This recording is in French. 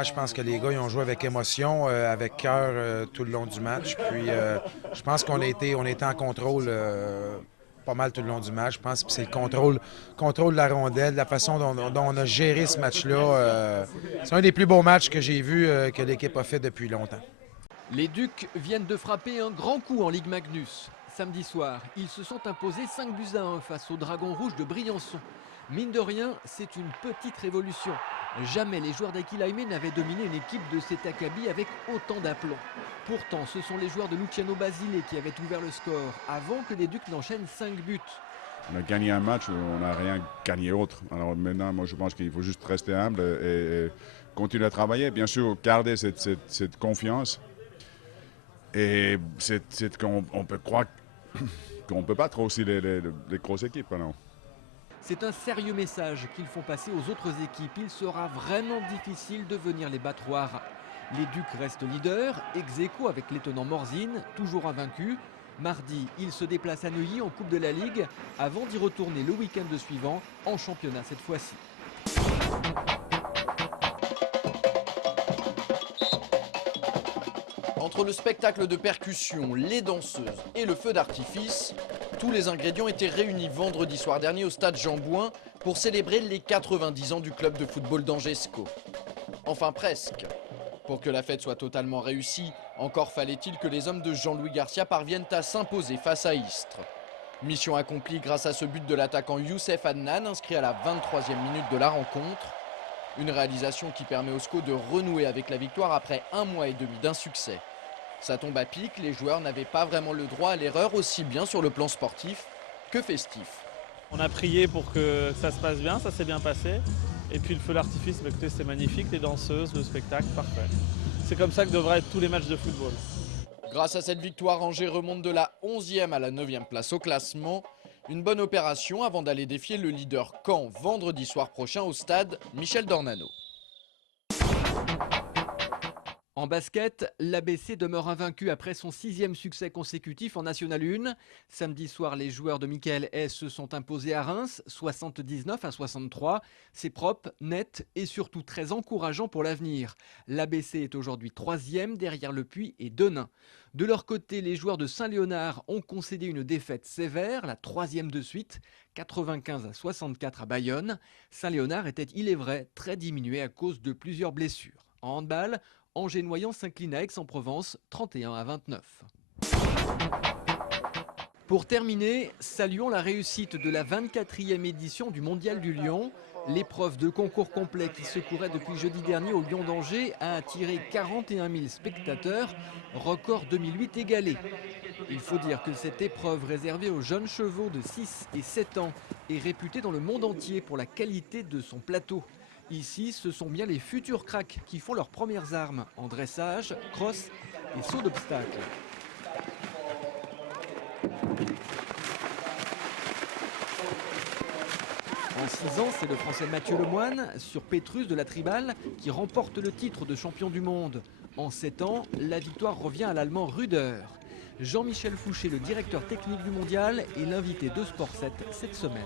match, je pense que les gars ils ont joué avec émotion, avec cœur tout le long du match. Puis je pense qu'on a été en contrôle pas mal tout le long du match. Je pense que c'est le contrôle de la rondelle, la façon dont on a géré ce match-là. C'est un des plus beaux matchs que j'ai vu que l'équipe a fait depuis longtemps. Les Ducs viennent de frapper un grand coup en Ligue Magnus. Samedi soir, ils se sont imposés 5-1 face aux Dragons Rouges de Briançon. Mine de rien, c'est une petite révolution. Jamais les joueurs d'Aki Laimé n'avaient dominé une équipe de cet acabit avec autant d'aplomb. Pourtant, ce sont les joueurs de Luciano Basile qui avaient ouvert le score avant que les Ducs n'enchaînent 5 buts. On a gagné un match où on n'a rien gagné autre. Alors maintenant, moi je pense qu'il faut juste rester humble et continuer à travailler. Bien sûr, garder cette confiance. Et c'est qu'on peut croire qu'on peut battre aussi les grosses équipes. Non? C'est un sérieux message qu'ils font passer aux autres équipes. Il sera vraiment difficile de venir les battre au haras. Les Ducs restent leaders, ex-aequo avec l'étonnant Morzine, toujours invaincu. Mardi, ils se déplacent à Neuilly en Coupe de la Ligue, avant d'y retourner le week-end suivant, en championnat cette fois-ci. Entre le spectacle de percussion, les danseuses et le feu d'artifice, tous les ingrédients étaient réunis vendredi soir dernier au stade Jean-Bouin pour célébrer les 90 ans du club de football d'Angesco. Enfin presque. Pour que la fête soit totalement réussie, encore fallait-il que les hommes de Jean-Louis Garcia parviennent à s'imposer face à Istres. Mission accomplie grâce à ce but de l'attaquant Youssef Adnan, inscrit à la 23e minute de la rencontre. Une réalisation qui permet au SCO de renouer avec la victoire après 1 mois et demi d'insuccès. Ça tombe à pic, les joueurs n'avaient pas vraiment le droit à l'erreur, aussi bien sur le plan sportif que festif. On a prié pour que ça se passe bien, ça s'est bien passé. Et puis le feu d'artifice, écoutez, c'est magnifique, les danseuses, le spectacle, parfait. C'est comme ça que devraient être tous les matchs de football. Grâce à cette victoire, Angers remonte de la 11e à la 9e place au classement. Une bonne opération avant d'aller défier le leader Caen vendredi soir prochain au stade Michel Dornano. En basket, l'ABC demeure invaincu après son 6e succès consécutif en National 1. Samedi soir, les joueurs de Michael Hess se sont imposés à Reims, 79-63. C'est propre, net et surtout très encourageant pour l'avenir. L'ABC est aujourd'hui 3e derrière Le Puy et Denain. De leur côté, les joueurs de Saint-Léonard ont concédé une défaite sévère, la 3e de suite, 95-64 à Bayonne. Saint-Léonard était, il est vrai, très diminué à cause de plusieurs blessures. En handball, Angers-Noyant s'incline à Aix-en-Provence, 31-29. Pour terminer, saluons la réussite de la 24e édition du Mondial du Lion. L'épreuve de concours complet qui se courait depuis jeudi dernier au Lion d'Angers a attiré 41 000 spectateurs, record 2008 égalé. Il faut dire que cette épreuve réservée aux jeunes chevaux de 6 et 7 ans est réputée dans le monde entier pour la qualité de son plateau. Ici, ce sont bien les futurs cracks qui font leurs premières armes en dressage, cross et saut d'obstacle. En 6 ans, c'est le Français Mathieu Lemoine sur Pétrus de la Tribal qui remporte le titre de champion du monde. En 7 ans, la victoire revient à l'Allemand Rüder. Jean-Michel Fouché, le directeur technique du mondial, est l'invité de Sport 7 cette semaine.